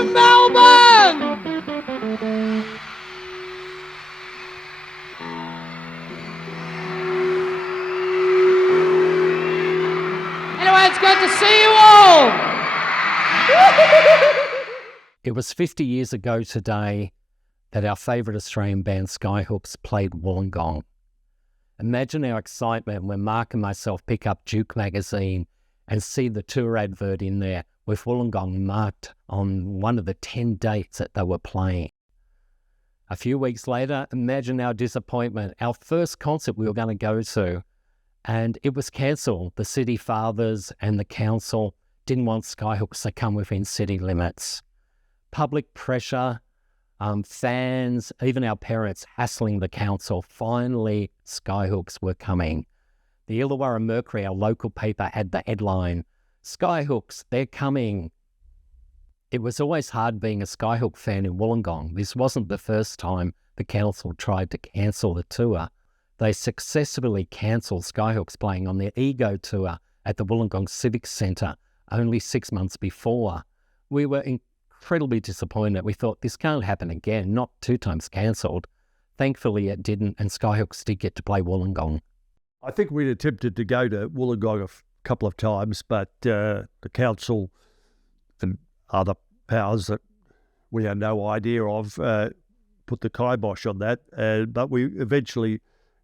from Melbourne! Anyway, it's good to see you all! It was 50 years ago today that our favourite Australian band, Skyhooks, played Wollongong. Imagine our excitement when Mark and myself pick up Duke magazine and see the tour advert in there with Wollongong marked on one of the 10 dates that they were playing. A few weeks later, imagine our disappointment. Our first concert we were going to go to, and it was cancelled. The city fathers and the council didn't want Skyhooks to come within city limits. Public pressure, fans, even our parents hassling the council. Finally, Skyhooks were coming. The Illawarra Mercury, our local paper, had the headline, "Skyhooks, they're coming." It was always hard being a Skyhook fan in Wollongong. This wasn't the first time the council tried to cancel the tour. They successfully cancelled Skyhooks playing on their Ego tour at the Wollongong Civic Centre only 6 months before. We were incredibly disappointed. We thought this can't happen again, not 2 times cancelled. Thankfully it didn't, and Skyhooks did get to play Wollongong. I think we'd attempted to go to Wollongong a couple of times, but the council and other powers that we had no idea of put the kibosh on that. But we eventually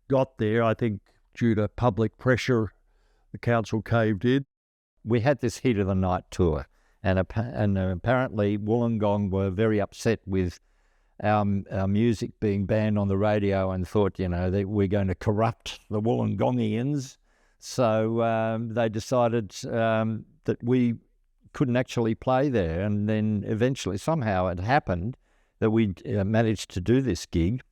got there. I think due to public pressure, the council caved in. We had this heat of the night tour, and apparently Wollongong were very upset with our music being banned on the radio and thought, that we're going to corrupt the Wollongongians. So they decided that we couldn't actually play there. And then eventually, somehow it happened that we managed to do this gig.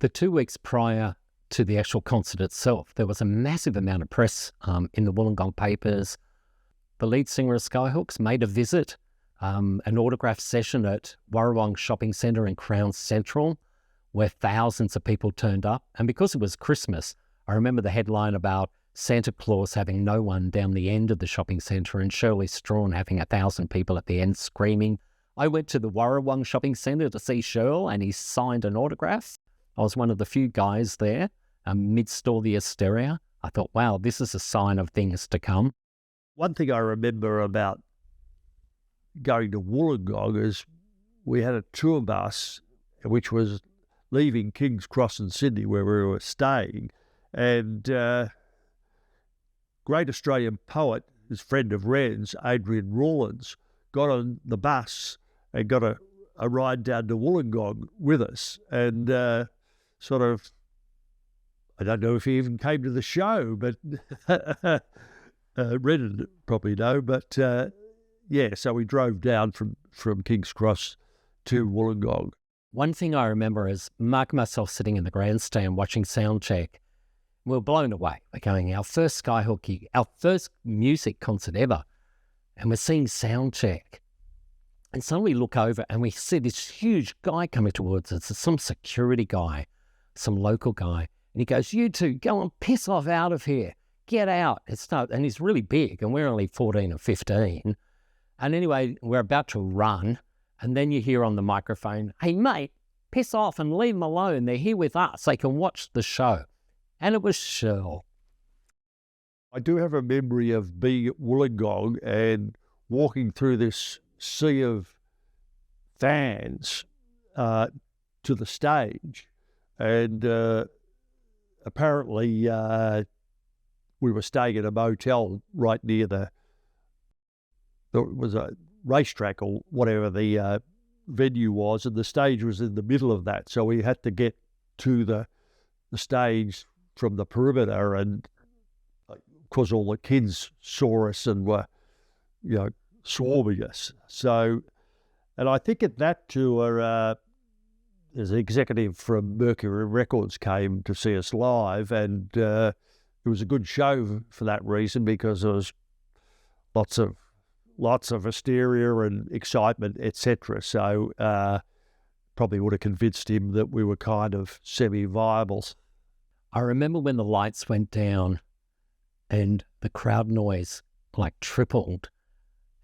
The 2 weeks prior to the actual concert itself, there was a massive amount of press in the Wollongong papers. The lead singer of Skyhooks made a visit, an autograph session at Wollongong Shopping Centre in Crown Central, where thousands of people turned up. And because it was Christmas, I remember the headline about Santa Claus having no one down the end of the shopping centre and Shirley Strawn having 1,000 people at the end screaming. I went to the Wollongong Shopping Centre to see Shirl, and he signed an autograph. I was one of the few guys there amidst all the hysteria. I thought, wow, this is a sign of things to come. One thing I remember about going to Wollongong is we had a tour bus which was leaving King's Cross in Sydney where we were staying, and great Australian poet, his friend of Wren's, Adrian Rawlins, got on the bus and got a ride down to Wollongong with us, and I don't know if he even came to the show, but Ren would probably know, but so we drove down from King's Cross to Wollongong. One thing I remember is Mark and myself sitting in the grandstand watching soundcheck. We were blown away. We're going, our first Skyhook gig, our first music concert ever, and we're seeing soundcheck. And suddenly we look over and we see this huge guy coming towards us. It's some security guy, some local guy. And he goes, "You two, go and piss off out of here. Get out." And he's really big, and we're only 14 or 15. And anyway, we're about to run, and then you hear on the microphone, "Hey, mate, piss off and leave them alone. They're here with us. They can watch the show." And it was Shirl. I do have a memory of being at Wollongong and walking through this sea of fans to the stage. And apparently we were staying at a motel right near there was a racetrack or whatever the venue was, and the stage was in the middle of that. So we had to get to the stage from the perimeter, and of course all the kids saw us and were, swarming us. So, and I think at that tour, there's an executive from Mercury Records came to see us live, and it was a good show for that reason, because there was lots of hysteria and excitement, etc. So probably would have convinced him that we were kind of semi-viable. I remember when the lights went down and the crowd noise tripled,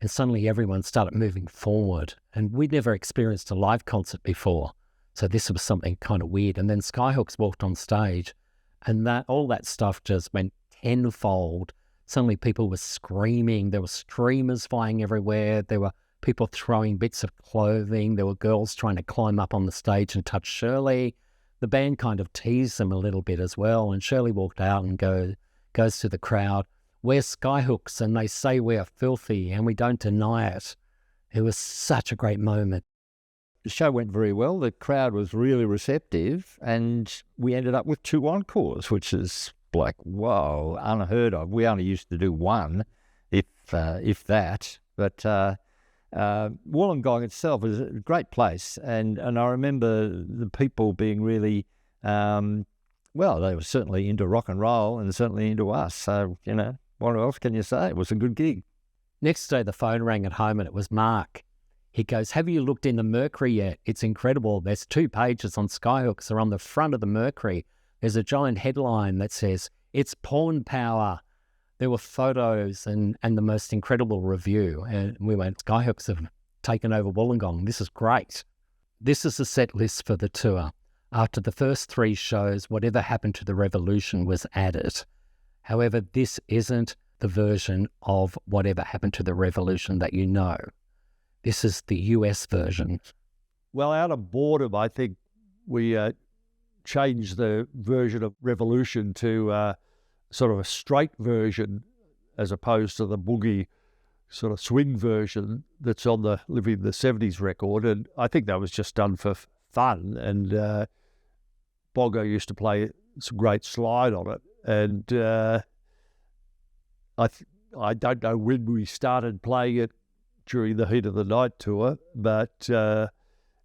and suddenly everyone started moving forward. And we'd never experienced a live concert before, so this was something kind of weird. And then Skyhooks walked on stage, and all that stuff just went tenfold. Suddenly people were screaming. There were streamers flying everywhere. There were people throwing bits of clothing. There were girls trying to climb up on the stage and touch Shirley. The band kind of teased them a little bit as well. And Shirley walked out and goes to the crowd, "We're Skyhooks, and they say we're filthy, and we don't deny it." It was such a great moment. The show went very well. The crowd was really receptive, and we ended up with 2 encores, which is like, whoa, unheard of. We only used to do 1, if that. But Wollongong itself is a great place, and I remember the people being really, well, they were certainly into rock and roll and certainly into us. So, what else can you say? It was a good gig. Next day, the phone rang at home, and it was Mark. He goes, "Have you looked in the Mercury yet? It's incredible. There's 2 pages on Skyhooks, or on the front of the Mercury. There's a giant headline that says, 'It's porn power.'" There were photos and the most incredible review. And we went, Skyhooks have taken over Wollongong. This is great. This is the set list for the tour. After the first 3 shows, Whatever Happened to the Revolution was added. However, this isn't the version of Whatever Happened to the Revolution that you know. This is the US version. Well, out of boredom, I think we changed the version of Revolution to sort of a straight version as opposed to the boogie sort of swing version that's on the Living the 70s record. And I think that was just done for fun. And Bongo used to play some great slide on it. And I don't know when we started playing it during the Heat of the Night tour, but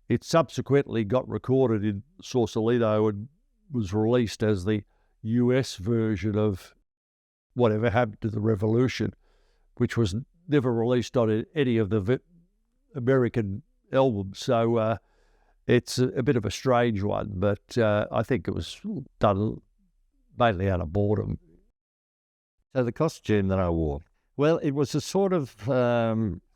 it subsequently got recorded in Sausalito and was released as the US version of Whatever Happened to the Revolution, which was never released on any of the American albums. So it's a bit of a strange one, but I think it was done mainly out of boredom. So the costume that I wore, well, it was a sort of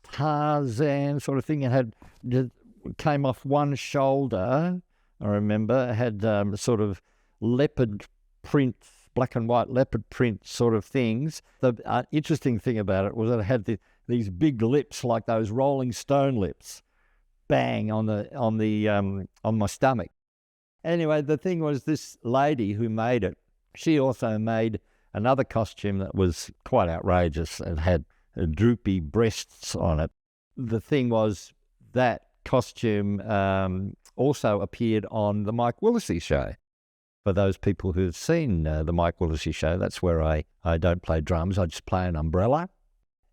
Tarzan sort of thing. It came off one shoulder, I remember. It had sort of leopard print, black and white leopard print sort of things. The interesting thing about it was that it had these big lips, like those Rolling Stone lips, bang on my stomach. Anyway, the thing was, this lady who made it, she also made another costume that was quite outrageous and had droopy breasts on it. The thing was, that costume also appeared on the Mike Willesee show. For those people who've seen the Mike Willesee show, that's where I don't play drums, I just play an umbrella.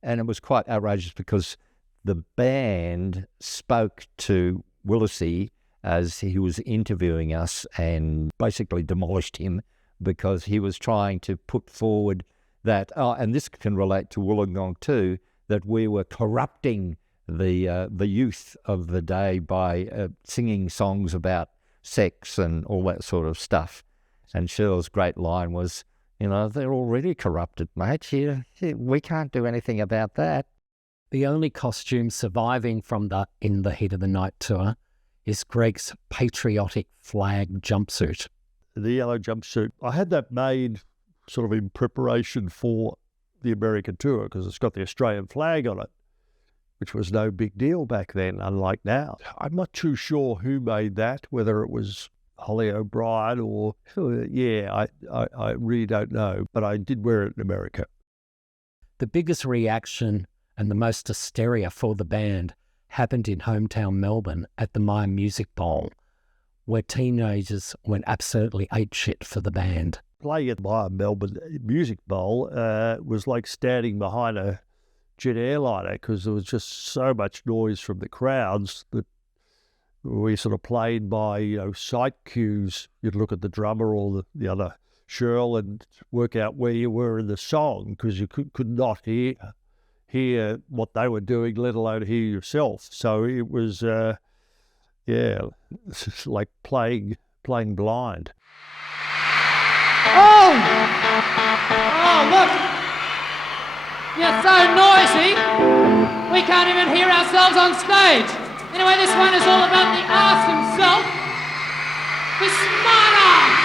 And it was quite outrageous because the band spoke to Willesee as he was interviewing us and basically demolished him because he was trying to put forward that, and this can relate to Wollongong too, that we were corrupting the youth of the day by singing songs about sex and all that sort of stuff. And Shirley's great line was, they're already corrupted, mate. We can't do anything about that. The only costume surviving from the In the Heat of the Night tour is Greg's patriotic flag jumpsuit. The yellow jumpsuit. I had that made sort of in preparation for the American tour because it's got the Australian flag on it, which was no big deal back then, unlike now. I'm not too sure who made that, whether it was Holly O'Brien or, I really don't know, but I did wear it in America. The biggest reaction and the most hysteria for the band happened in hometown Melbourne at the Mayhem Music Bowl, where teenagers went absolutely apeshit for the band. Playing at the Melbourne Music Bowl was like standing behind a jet airliner because there was just so much noise from the crowds that we sort of played by sight cues. You'd look at the drummer or the other Shirl and work out where you were in the song because you could not hear what they were doing, let alone hear yourself. So it was it's like playing blind. Oh, look! You're so noisy, we can't even hear ourselves on stage. Anyway, this one is all about the artist himself, the smart arts.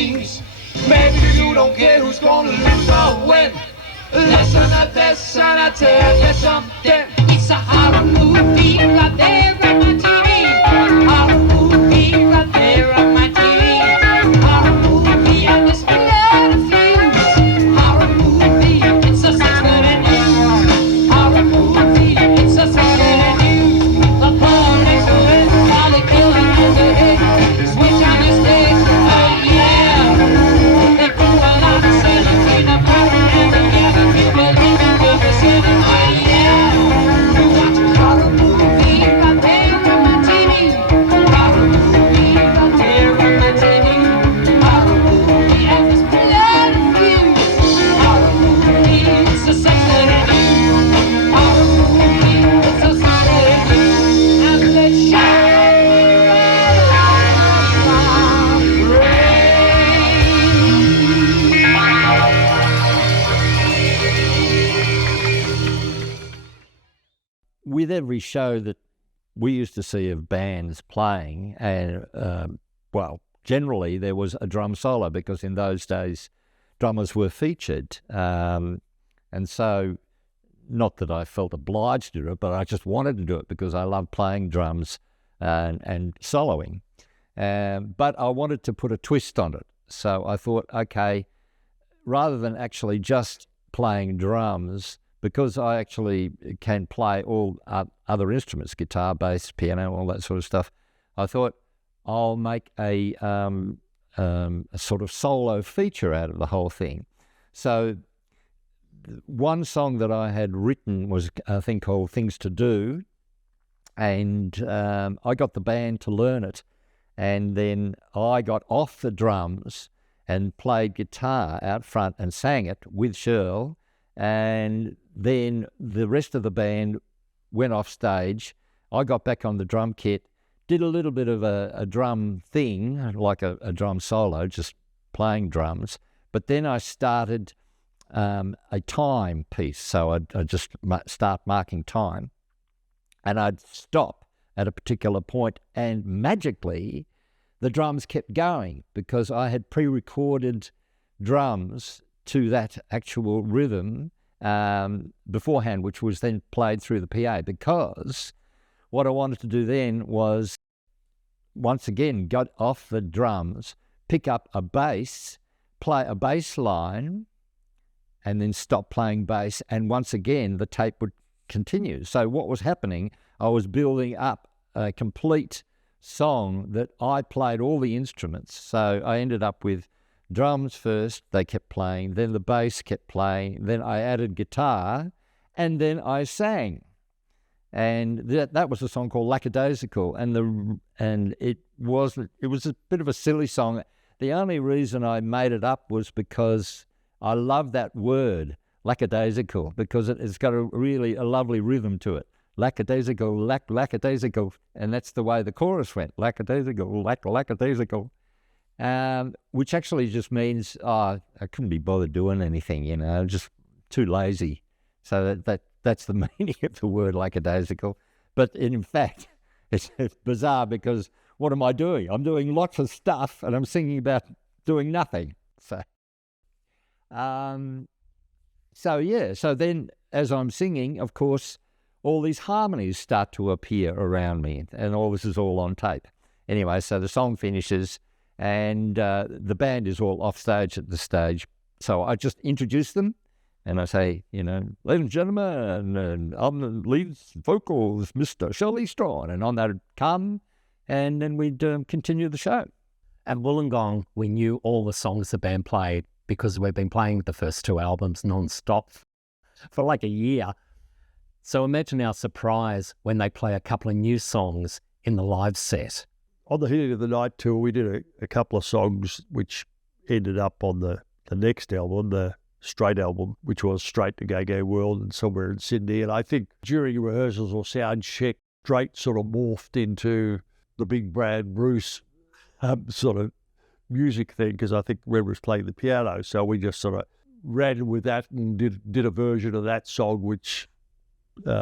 seems. Maybe you don't care who's gonna lose or win. Listen to this and I tell you something. It's a horror movie right there on my TV. Horror movie right there on my TV. Horror movie and this blood of fuse. Horror movie, it's a Saturday news. Horror movie, it's a Saturday news. The police are in, while they're killing overhead. Switch on the station, oh yeah. They do a lot of selling in the pattern and the yellow people leaving for the city, oh yeah. You watch a horror movie right there on my TV. Horror movie right there on my TV. Horror movie and this blood of fuse. Horror movie, it's a Saturday news. Horror movie, it's a Saturday news. And let's shine our rain. With every show that we used to see of bands playing, and well, generally there was a drum solo because in those days drummers were featured, and so not that I felt obliged to do it, but I just wanted to do it because I loved playing drums and soloing, but I wanted to put a twist on it. So I thought, okay, rather than actually just playing drums, because I actually can play all other instruments, guitar, bass, piano, all that sort of stuff, I thought I'll make a sort of solo feature out of the whole thing. So one song that I had written was a thing called Things to Do, and I got the band to learn it, and then I got off the drums and played guitar out front and sang it with Shirl, and then the rest of the band went off stage. I got back on the drum kit, did a little bit of a drum thing, like a drum solo, just playing drums. But then I started a time piece. So I'd just start marking time, and I'd stop at a particular point, and magically the drums kept going because I had pre-recorded drums to that actual rhythm beforehand, which was then played through the PA, because what I wanted to do then was, once again, got off the drums, pick up a bass, play a bass line, and then stop playing bass, and once again the tape would continue. So what was happening, I was building up a complete song that I played all the instruments. So I ended up with drums first, they kept playing, then the bass kept playing, then I added guitar, and then I sang. And that was a song called Lackadaisical, and it was a bit of a silly song. The only reason I made it up was because I love that word, lackadaisical, because it's got a lovely rhythm to it. Lackadaisical, lackadaisical, and that's the way the chorus went, lackadaisical, lackadaisical. Which actually just means, I couldn't be bothered doing anything, just too lazy. So that's the meaning of the word lackadaisical. But in fact, it's bizarre because what am I doing? I'm doing lots of stuff and I'm singing about doing nothing. So then as I'm singing, of course, all these harmonies start to appear around me, and all this is all on tape. Anyway, so the song finishes, and the band is all off stage at the stage. So I just introduce them, and I say, ladies and gentlemen, and I'm the lead vocals, Mr. Shirley Strawn, and on that come, and then we'd continue the show. At Wollongong, we knew all the songs the band played because we've been playing the first two albums non-stop for like a year. So imagine our surprise when they play a couple of new songs in the live set. On the Heating of the Night tour, we did a couple of songs which ended up on the next album, the Straight album, which was Straight to Gay Gay World and Somewhere in Sydney. And I think during rehearsals or sound check, Straight sort of morphed into the big Brad Bruce sort of music thing, because I think Red was playing the piano. So we just sort of ran with that and did a version of that song, which we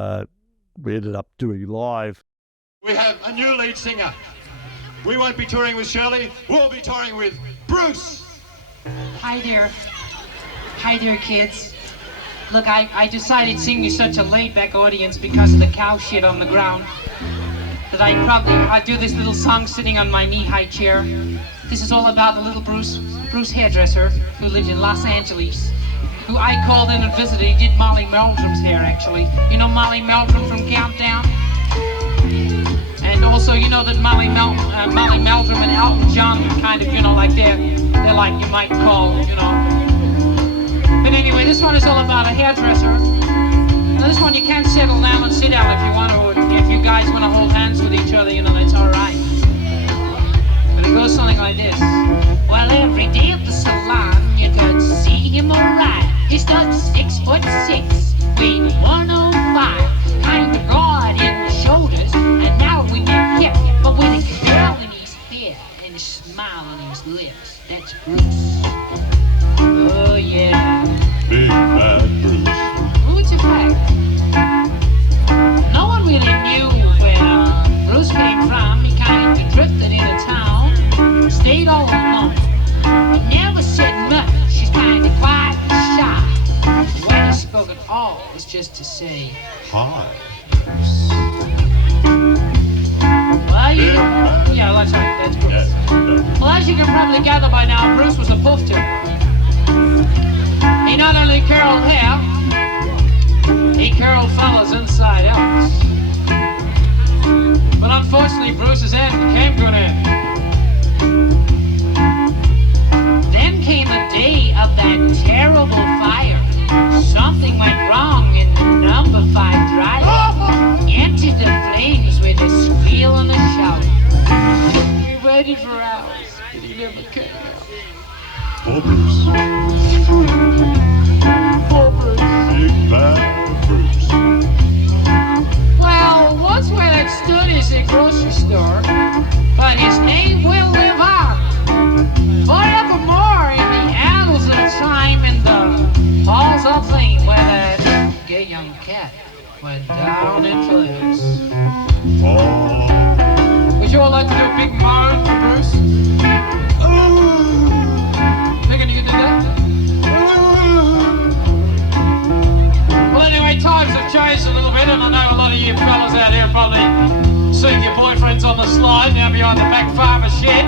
ended up doing live. We have a new lead singer. We won't be touring with Shirley, we'll be touring with Bruce. Hi there. Hi there, kids. Look, I decided seeing you such a laid-back audience because of the cow shit on the ground that I'd do this little song sitting on my knee-high chair. This is all about the little Bruce hairdresser who lived in Los Angeles, who I called in and visited. He did Molly Meldrum's hair, actually. You know Molly Meldrum from Countdown? And also, you know that Molly Meldrum and Elton John kind of, you know, like they're like you might call, you know. But anyway, this one is all about a hairdresser. Now this one you can settle down and sit down if you want to. If you guys want to hold hands with each other, you know, that's all right. But it goes something like this. Well, every day at the salon, you could see him alright. He stood 6'6", weighed 105, kind of broad in the shoulders, and now we get hip, but with a curl in his hair and a smile on his lips. That's Bruce. Oh yeah. Big bad Bruce. Well, it's a fact. No one really knew where Bruce came from. He kind of drifted into town, stayed all alone. He never said much. He's kind of quiet and shy. When he spoke at all, it was just to say, Hi. well, yeah, that's right, that's Bruce. Yes. Well, as you can probably gather by now, Bruce was a poofter. He not only curled hair, he curled fellas inside out. But unfortunately, Bruce's end came to an end. Then came the day of that terrible fire. Something went wrong in the number 5 dryer. Emptied the flames with a squeal and a shout. We waited for hours, but he never came out. Poor Bruce. Poor Bruce. Big bad Bruce. Well, once where that stood is a grocery store, but his name will live on forevermore in the annals of time in the halls of fame where that gay young cat went down in flames. Oh. Would you all like to do a big moan for Bruce? Thinking you could do that? Well, anyway, times have changed a little bit, and I know a lot of you fellas out here probably seeing your boyfriends on the slide now behind the back farmer's shed.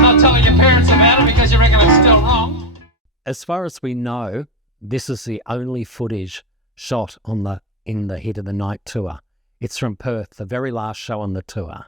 Not telling your parents about it because you reckon it's still wrong. As far as we know, this is the only footage shot in the Heat of the Night tour. It's from Perth, the very last show on the tour.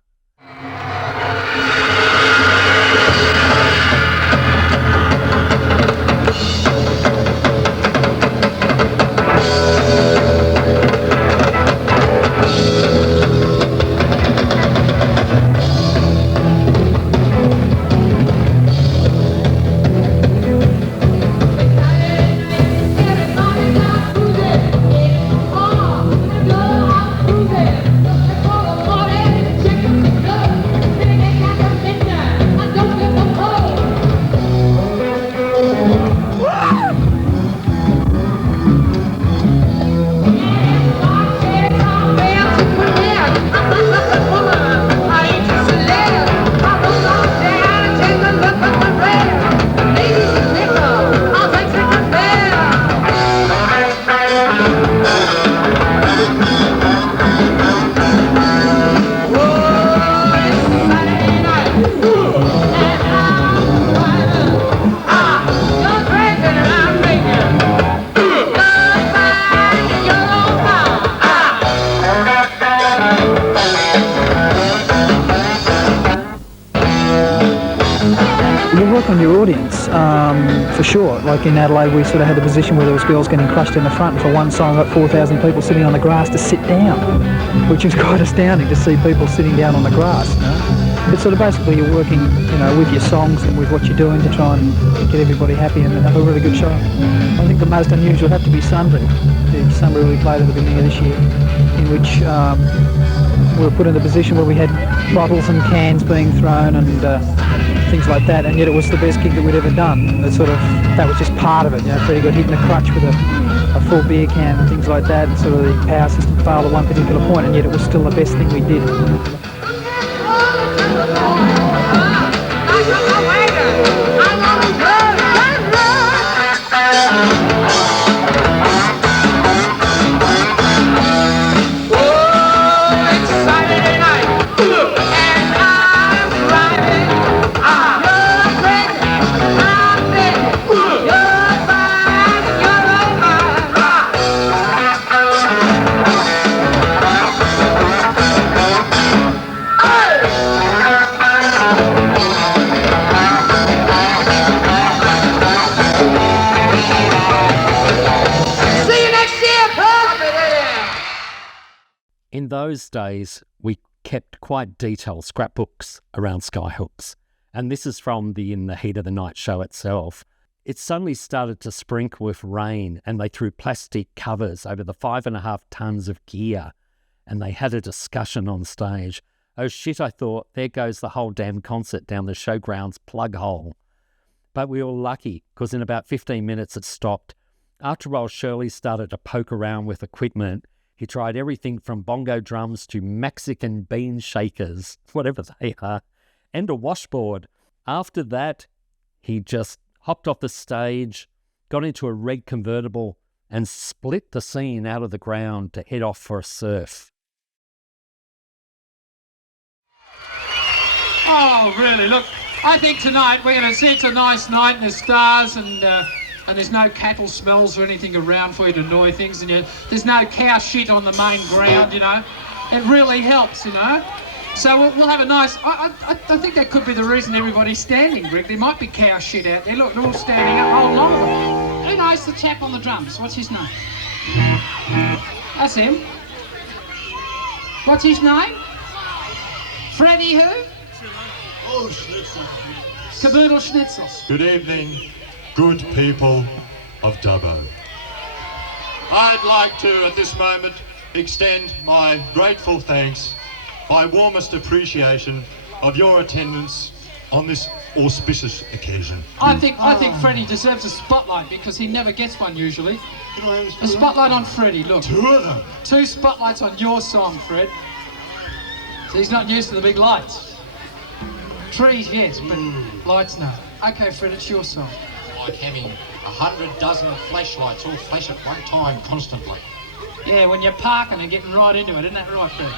On your audience, for sure. Like in Adelaide, we sort of had the position where there was girls getting crushed in the front, and for one song got 4,000 people sitting on the grass to sit down, which is quite astounding to see people sitting down on the grass. You know? But sort of basically you're working, you know, with your songs and with what you're doing to try and get everybody happy and have a really good show. I think the most unusual had to be Sunbury. The Sunbury we played at the beginning of this year, in which we were put in the position where we had bottles and cans being thrown and things like that, and yet it was the best gig that we'd ever done. That was just part of it. You know, Freddie got hit in the crutch with a full beer can and things like that, and sort of the power system failed at one particular point, and yet it was still the best thing we did. I'm In those days, we kept quite detailed scrapbooks around Skyhooks, and this is from the In the Heat of the Night show itself. It suddenly started to sprinkle with rain, and they threw plastic covers over the 5.5 tons of gear, and they had a discussion on stage. Oh shit, I thought, there goes the whole damn concert down the Showgrounds plug hole. But we were lucky, because in about 15 minutes it stopped. After a while, Shirley started to poke around with equipment. He tried everything from bongo drums to Mexican bean shakers, whatever they are, and a washboard. After that, he just hopped off the stage, got into a red convertible, and split the scene out of the ground to head off for a surf. Oh, really? Look, I think tonight we're going to see it's a nice night and there's stars and there's no cattle smells or anything around for you to annoy things, and there's no cow shit on the main ground, you know. It really helps, you know. So we'll have a nice... I think that could be the reason everybody's standing, Greg. There might be cow shit out there. Look, they're all standing up, a whole lot of them. Who knows the chap on the drums? What's his name? That's him. What's his name? Freddie who? Oh, Schnitzel. Caboodle Schnitzels. Good evening, good people of Dubbo. I'd like to, at this moment, extend my grateful thanks, my warmest appreciation of your attendance on this auspicious occasion. I think Freddie deserves a spotlight because he never gets one usually. Can I have A spotlight on Freddie, look. 2 of them? 2 spotlights on your song, Fred. So he's not used to the big lights. Trees, yes, but lights, no. Okay, Fred, it's your song. Like having 100 dozen flashlights all flash at one time constantly. Yeah, when you're parking and getting right into it, isn't that right, Fred?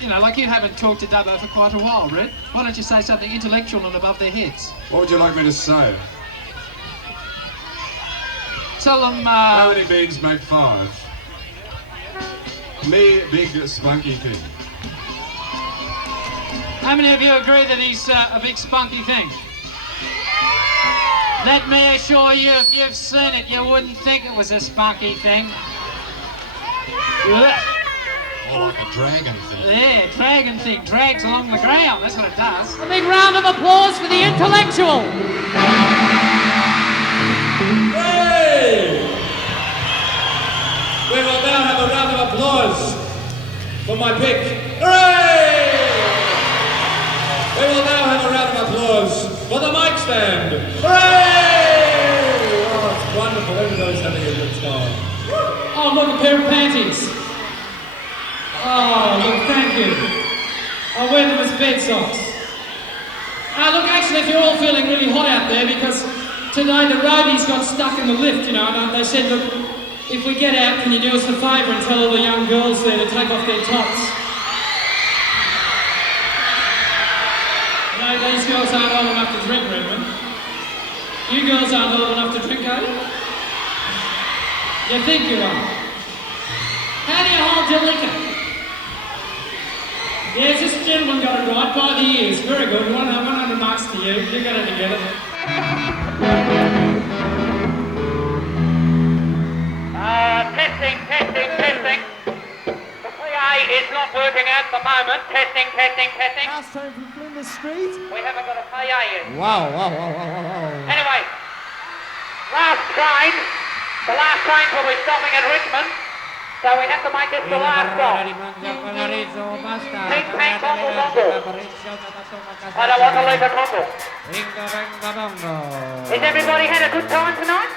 You know, like you haven't talked to Dubbo for quite a while, Red. Why don't you say something intellectual and above their heads? What would you like me to say? Tell them, How many beans make 5? Me, big spunky thing. How many of you agree that he's a big spunky thing? Let me assure you, if you've seen it, you wouldn't think it was a spunky thing. More like a dragon thing. Yeah, dragon thing. Drags along the ground, that's what it does. A big round of applause for the intellectual. Hey! We will now have a round of applause for my pick. Hooray! We will now have a round of applause for the mic stand. Hooray! Oh, it's wonderful. Everybody's having a good time. Oh, look, a pair of panties. Oh, look, thank you. I'll wear them as bed socks. Look, actually, if you're all feeling really hot out there, because today the roadies got stuck in the lift, you know, and they said, look, if we get out, can you do us a favour and tell all the young girls there to take off their tops? You know, these girls aren't old enough to drink, Redmond. You girls aren't old enough to drink, are you? You think you are? How do you hold your liquor? Yes, this gentleman got it right, by the ears. Very good. 100 marks to you. You got it together. Testing. The PA is not working at the moment. Testing. Last time from Flinders Street. We haven't got a PA yet. Wow. Anyway, the last train will be stopping at Richmond. So we have to make this the last stop. Ping, pang, bongle, bongle. I don't want to leave a bongle. Has everybody had a good time tonight?